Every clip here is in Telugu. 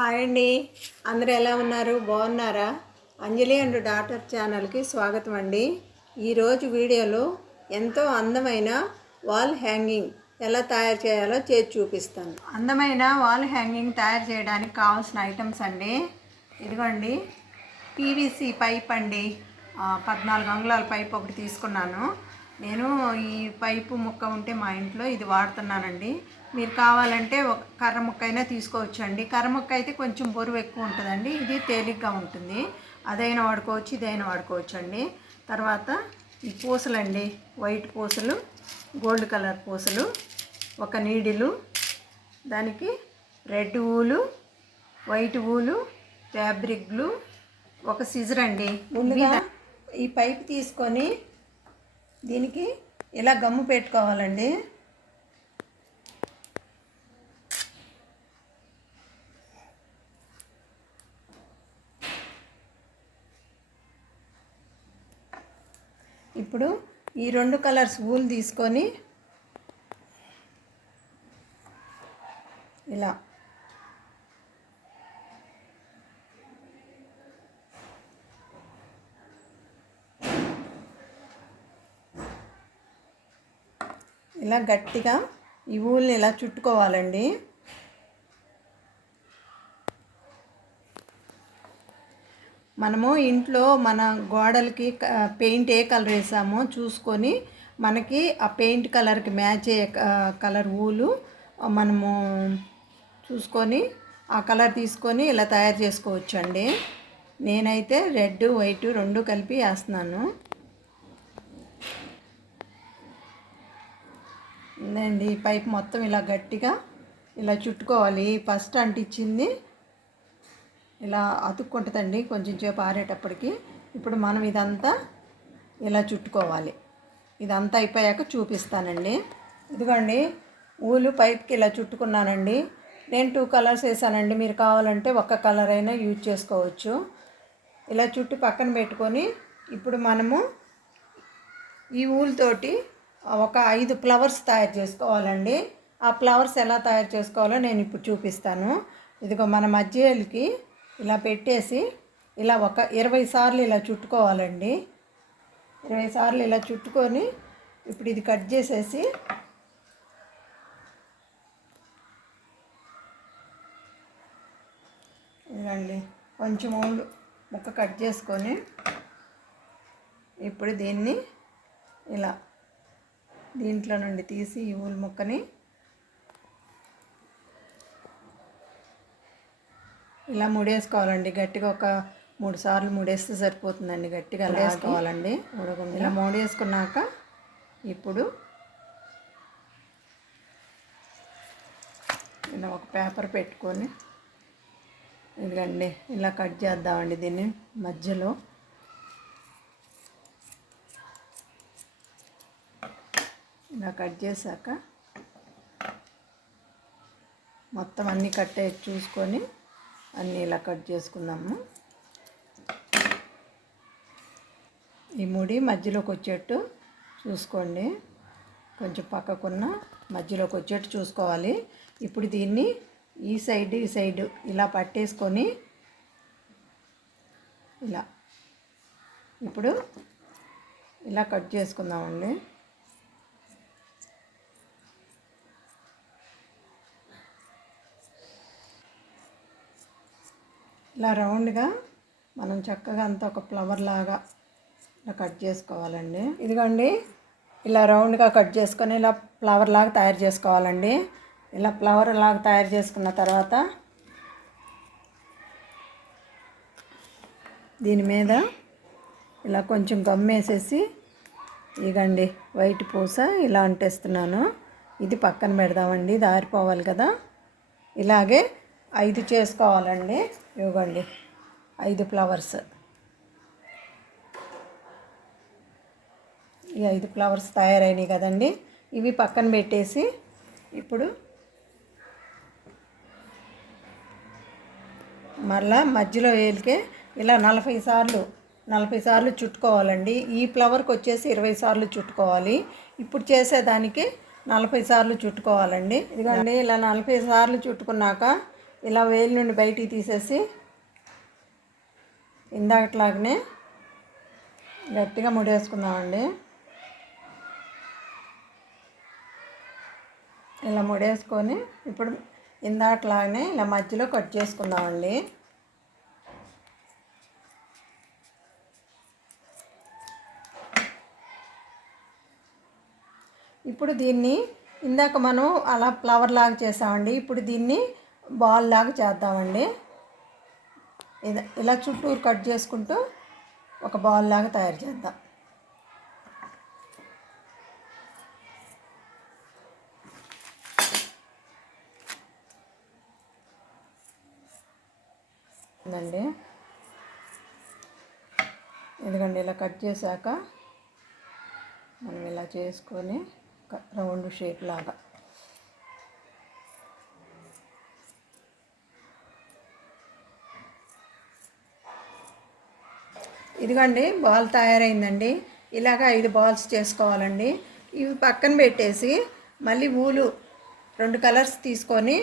హాయ్ అండి, అందరూ ఎలా ఉన్నారు? బాగున్నారా? అంజలి అండ్ డాటర్ ఛానల్కి స్వాగతం అండి. ఈరోజు వీడియోలో ఎంతో అందమైన వాల్ హ్యాంగింగ్ ఎలా తయారు చేయాలో చేసి చూపిస్తాను. అందమైన వాల్ హ్యాంగింగ్ తయారు చేయడానికి కావాల్సిన ఐటమ్స్ అండి. ఇదిగోండి, పీవీసీ పైప్ అండి. 14 అంగుళాల పైప్ ఒకటి తీసుకున్నాను. నేను ఈ పైపు ముక్క ఉంటే మా ఇంట్లో ఇది వాడుతున్నానండి. మీరు కావాలంటే ఒక కర్ర ముక్క అయినా తీసుకోవచ్చు అండి. కర్ర ముక్క అయితే కొంచెం బరువు ఎక్కువ ఉంటుందండి, ఇది తేలిగ్గా ఉంటుంది. అదైనా వాడుకోవచ్చు, ఇదైనా వాడుకోవచ్చు అండి. తర్వాత ఈ పూసలండి, వైట్ పూసలు, గోల్డ్ కలర్ పూసలు, ఒక నీడిలు, దానికి రెడ్ ఊలు, వైట్ ఊలు, ఫ్యాబ్రిక్ గ్లూ, ఒక సిజర్ అండి. ముందుగా ఈ పైప్ తీసుకొని దీనికి ఇలా గమ్ము పెట్టుకోవాలండి. ఇప్పుడు ఈ 2 కలర్స్ ఊలు తీసుకొని ఇలా గట్టిగా ఈ ఊల్ని ఇలా చుట్టుకోవాలండి. మనము ఇంట్లో మన గోడలకి పెయింట్ ఏ కలర్ వేసామో చూసుకొని మనకి ఆ పెయింట్ కలర్కి మ్యాచ్ అయ్యే కలర్ ఊలు మనము చూసుకొని ఆ కలర్ తీసుకొని ఇలా తయారు చేసుకోవచ్చు అండి. నేనైతే రెడ్ వైట్ 2 కలిపి వేస్తున్నాను అండి. ఈ పైప్ మొత్తం ఇలా గట్టిగా ఇలా చుట్టుకోవాలి. ఫస్ట్ అంటించింది ఇలా అతుక్కుంటుందండి కొంచెం సేపు ఆరేటప్పటికి. ఇప్పుడు మనం ఇదంతా ఇలా చుట్టుకోవాలి. ఇదంతా అయిపోయాక చూపిస్తానండి. ఇదిగోండి, ఊలు పైప్కి ఇలా చుట్టుకున్నానండి. నేను 2 కలర్స్ వేసానండి, మీరు కావాలంటే ఒక కలర్ అయినా యూజ్ చేసుకోవచ్చు. ఇలా చుట్టి పక్కన పెట్టుకొని ఇప్పుడు మనము ఈ ఊలుతోటి ఒక 5 ఫ్లవర్స్ తయారు చేసుకోవాలండి. ఆ ఫ్లవర్స్ ఎలా తయారు చేసుకోవాలో నేను ఇప్పుడు చూపిస్తాను. ఇదిగో మన మధ్యలోకి ఇలా పెట్టేసి ఇలా ఒక 20 సార్లు ఇలా చుట్టుకోవాలండి. 20 సార్లు ఇలా చుట్టుకొని ఇప్పుడు ఇది కట్ చేసేసి ఇదండి కొంచెం ఊలు ముక్క కట్ చేసుకొని ఇప్పుడు దీన్ని ఇలా దీంట్లో నుండి తీసి ఈ ఊలు ముక్కని ఇలా ముడేసుకోవాలండి. గట్టిగా ఒక 3 సార్లు ముడేస్తే సరిపోతుందండి. గట్టిగా వేసుకోవాలండి. ఇలా ముడేసుకున్నాక ఇప్పుడు ఇలా ఒక పేపర్ పెట్టుకొని ఇదిగండి ఇలా కట్ చేద్దామండి. దీన్ని మధ్యలో ఇలా కట్ చేశాక మొత్తం అన్నీ కట్టే చూసుకొని అన్నీ ఇలా కట్ చేసుకుందాము. ఈ ముడి మధ్యలోకి వచ్చేట్టు చూసుకోండి, కొంచెం పక్కకున్న మధ్యలోకి వచ్చేట్టు చూసుకోవాలి. ఇప్పుడు దీన్ని ఈ సైడ్ ఇలా పట్టేసుకొని ఇలా ఇప్పుడు ఇలా కట్ చేసుకుందామండి. ఇలా రౌండ్గా మనం చక్కగా అంతా ఒక ఫ్లవర్ లాగా ఇలా కట్ చేసుకోవాలండి. ఇదిగోండి, ఇలా రౌండ్గా కట్ చేసుకొని ఇలా ఫ్లవర్ లాగా తయారు చేసుకోవాలండి. ఇలా ఫ్లవర్ లాగా తయారు చేసుకున్న తర్వాత దీని మీద ఇలా కొంచెం గమ్మేసేసి ఇదిగండి వైట్ పూస ఇలా అంటేస్తున్నాను. ఇది పక్కన పెడదామండి, ఇది ఆరిపోవాలి కదా. ఇలాగే 5 చేసుకోవాలండి. ఇవ్వండి 5 ఫ్లవర్స్. ఈ 5 ఫ్లవర్స్ తయారైనాయి కదండి. ఇవి పక్కన పెట్టేసి ఇప్పుడు మళ్ళా మధ్యలో వేలికే ఇలా 40 సార్లు చుట్టుకోవాలండి. ఈ ఫ్లవర్కి వచ్చేసి 20 సార్లు చుట్టుకోవాలి. ఇప్పుడు చేసేదానికి 40 సార్లు చుట్టుకోవాలండి. ఇదిగోండి ఇలా 40 సార్లు చుట్టుకున్నాక ఇలా వేలు నుండి బయటికి తీసేసి ఇందాకట్లాగానే గట్టిగా ముడేసుకుందామండి. ఇలా ముడేసుకొని ఇప్పుడు ఇందాకలాగానే ఇలా మధ్యలో కట్ చేసుకుందామండి. ఇప్పుడు దీన్ని ఇందాక మనం అలా ఫ్లవర్ లాగా చేసామండి. ఇప్పుడు దీన్ని బాల్ లాగా చేద్దామండి. ఇలా చుట్టూరు కట్ చేసుకుంటూ ఒక బాల్ లాగా తయారు చేద్దాం. అండి ఎందుకండి ఇలా కట్ చేశాక మనం ఇలా చేసుకొని రౌండ్ షేప్ లాగా ఇదిగోండి బాల్ తయారైందండి. ఇలాగ 5 బాల్స్ చేసుకోవాలండి. ఇవి పక్కన పెట్టేసి మళ్ళీ ఊలు 2 కలర్స్ తీసుకొని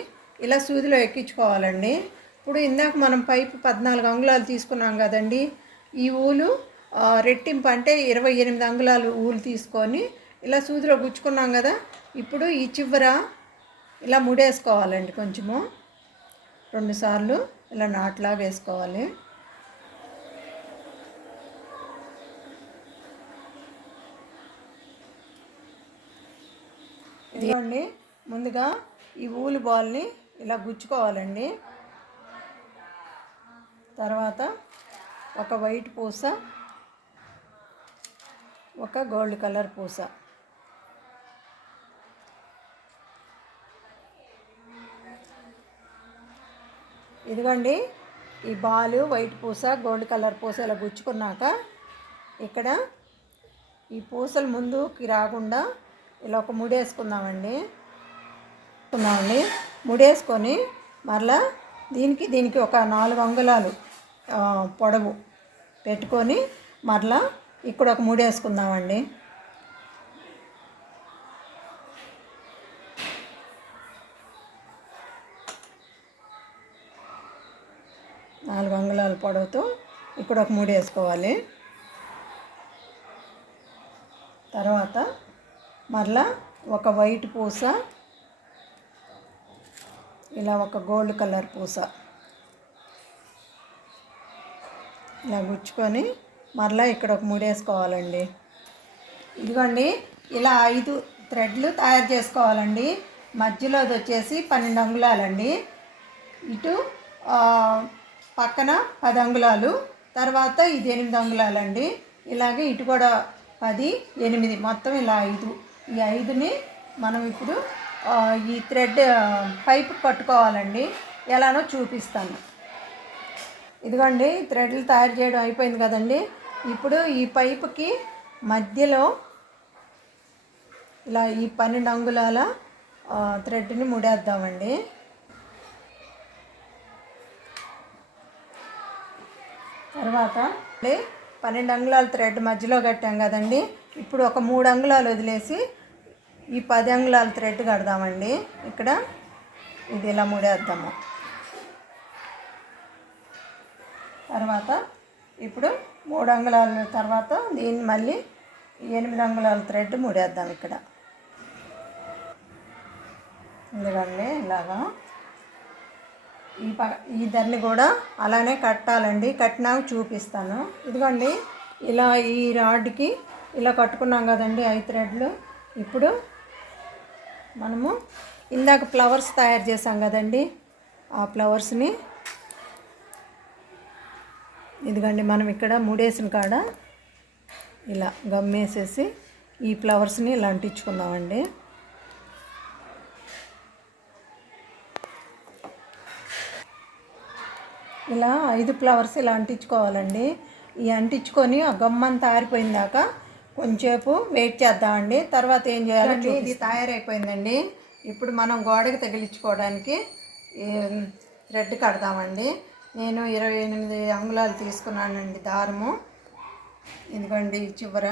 ఇలా సూదిలో ఎక్కించుకోవాలండి. ఇప్పుడు ఇందాక మనం పైపు 14 అంగుళాలు తీసుకున్నాం కదండి. ఈ ఊలు రెట్టింపు అంటే 28 అంగుళాలు ఊలు తీసుకొని ఇలా సూదిలో గుచ్చుకున్నాం కదా. ఇప్పుడు ఈ చివర ఇలా ముడేసుకోవాలండి. కొంచెము 2 సార్లు ఇలా నాట్లాగా వేసుకోవాలి. ఇదిగోండి ముందుగా ఈ ఊలు బాల్ని ఇలా గుచ్చుకోవాలండి. తర్వాత ఒక వైట్ పూస, ఒక గోల్డ్ కలర్ పూస, ఇదిగోండి ఈ బాలు వైట్ పూస గోల్డ్ కలర్ పూస ఇలా గుచ్చుకున్నాక ఇక్కడ ఈ పూసలు ముందుకి రాకుండా ఇలా ఒక ముడేసుకుందామండి. ముడేసుకొని మరలా దీనికి ఒక 4 అంగుళాలు పొడవు పెట్టుకొని మరలా ఇక్కడ ఒక ముడేసుకుందామండి. నాలుగు అంగుళాల పొడవుతో ఇక్కడ ఒక ముడేసుకోవాలి. తర్వాత మరలా ఒక వైట్ పూస, ఇలా ఒక గోల్డ్ కలర్ పూస ఇలా గుచ్చుకొని మరలా ఇక్కడ ఒక ముడేసుకోవాలండి. ఇదిగోండి ఇలా 5 థ్రెడ్లు తయారు చేసుకోవాలండి. మధ్యలోది వచ్చేసి 12 అంగుళాలండి. ఇటు పక్కన 10 అంగుళాలు, తర్వాత ఇది 8 అంగుళాలండి. ఇలాగే ఇటు కూడా 10, 8 మొత్తం ఇలా 5. ఈ 5ని మనం ఇప్పుడు ఈ థ్రెడ్ పైపు కట్టుకోవాలండి. ఎలానో చూపిస్తాను. ఇదిగోండి థ్రెడ్లు తయారు చేయడం అయిపోయింది కదండి. ఇప్పుడు ఈ పైపుకి మధ్యలో ఇలా ఈ 12 అంగుళాల థ్రెడ్ని ముడేద్దామండి. తర్వాత 12 అంగుళాల థ్రెడ్ మధ్యలో కట్టాం కదండి. ఇప్పుడు ఒక 3 అంగుళాలు వదిలేసి ఈ 10 అంగుళాల థ్రెడ్ కడదామండి. ఇక్కడ ఇది ఇలా ముడేద్దాము. తర్వాత ఇప్పుడు 3 అంగుళాల తర్వాత దీన్ని మళ్ళీ 8 అంగుళాల థ్రెడ్ ముడేద్దాం. ఇక్కడ ఎందుకండి ఇలాగా ఈ దాన్ని కూడా అలానే కట్టాలండి. కట్టినాక చూపిస్తాను. ఇదిగోండి ఇలా ఈ రాడ్కి ఇలా కట్టుకున్నాం కదండి 5 థ్రెడ్లు. ఇప్పుడు మనము ఇందాక ఫ్లవర్స్ తయారు చేసాం కదండి, ఆ ఫ్లవర్స్ని ఇదిగోండి మనం ఇక్కడ ముడేసిన కాడ ఇలా గమ్మేసేసి ఈ ఫ్లవర్స్ని ఇలా అంటించుకుందామండి. ఇలా 5 ఫ్లవర్స్ ఇలా అంటించుకోవాలండి. ఈ అంటించుకొని ఆ గమ్మంతా ఆరిపోయిందాక కొంచెంసేపు వెయిట్ చేద్దామండి. తర్వాత ఏం చేయాలండి, ఇది తయారైపోయిందండి. ఇప్పుడు మనం గోడకి తగిలించుకోవడానికి థ్రెడ్ కడదామండి. నేను 28 అంగుళాలు తీసుకున్నానండి దారము. ఎందుకండి చివర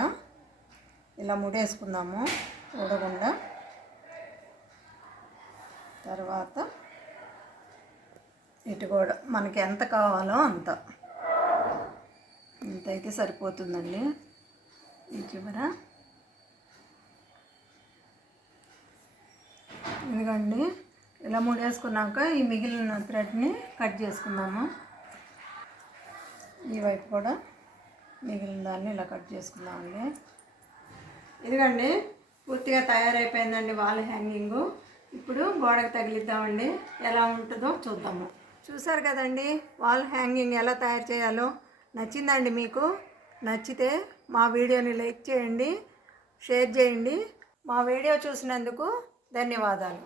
ఇలా ముడేసుకుందాము ఊడకుండా. తర్వాత ఇటు కూడా మనకి ఎంత కావాలో అంత అయితే సరిపోతుందండి. ఈ చివర ఎందుకండి ఇలా ముడేసుకున్నాక ఈ మిగిలిన థ్రెడ్ని కట్ చేసుకుందాము. ఈ వైపు కూడా మిగిలిన దాన్ని ఇలా కట్ చేసుకుందామండి. ఇదిగండి పూర్తిగా తయారైపోయిందండి వాల్ హ్యాంగింగు. ఇప్పుడు గోడకు తగిలిద్దామండి, ఎలా ఉంటుందో చూద్దాము. చూసారు కదండి వాల్ హ్యాంగింగ్ ఎలా తయారు చేయాలో. నచ్చిందండి మీకు? నచ్చితే మా వీడియోని లైక్ చేయండి, షేర్ చేయండి. మా వీడియో చూసినందుకు ధన్యవాదాలు.